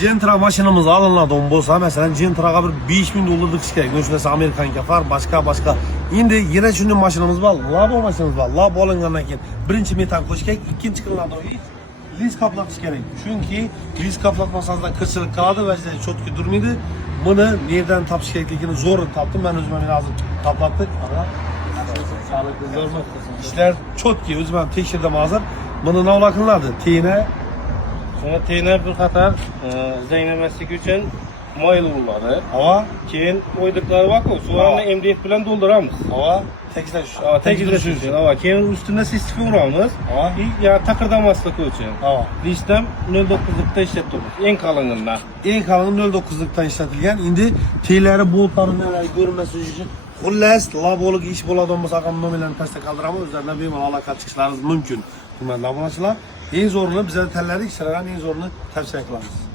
Gentra maşinimiz alınadigan bo'lsa, masalan, Gentraga bir 5000 dollarlık ish kerak. O'shanisi Amerikanga far, boshqa. Endi yana shunday mashinamiz bor, labo mashinamiz bor. Labo olingandan keyin birinchi metan qo'yish kerak, ikkinchi qilinadigan lis qaplatish kerak. Chunki lis qaplatmasangiz qirchilik qiladi va juda cho'tki durmaydi. Buni nerdan topish kerakligini zo'r topdim. Men o'zim hozir qaplatdik. İşler cho'tki, o'zim ham tekshirdim hozir. Buni nima qilinadi? Tena Sonra teyine bir qatar zaynamaslik uchun moyil bo'ladi. hava, Keyin o'ydiqlari bor-ku, sularni MDF bilan to'ldiramiz. hava, tekislash. Tekislash uchun. Keyin ustuna sistika uramiz. Ya taqirdamaslik uchun. Hava. Lishtam 0.9'lukda ishlatdik. Eng qalingidan. Eng qalini 0.9'lukdan ishlatilgan. Endi teylari bo'ltlarini ko'rinmasligi uchun xullas labolik ish bo'ladigan bo'lsa ham nomerlarni pastga qoldiramiz. O'zlaridan bemalol aloqa chiqishlaringiz mumkin. Hurmatli obunachilar, eng zo'rini bizlar tanladik, sizlarga eng zo'rini tavsiya qilamiz.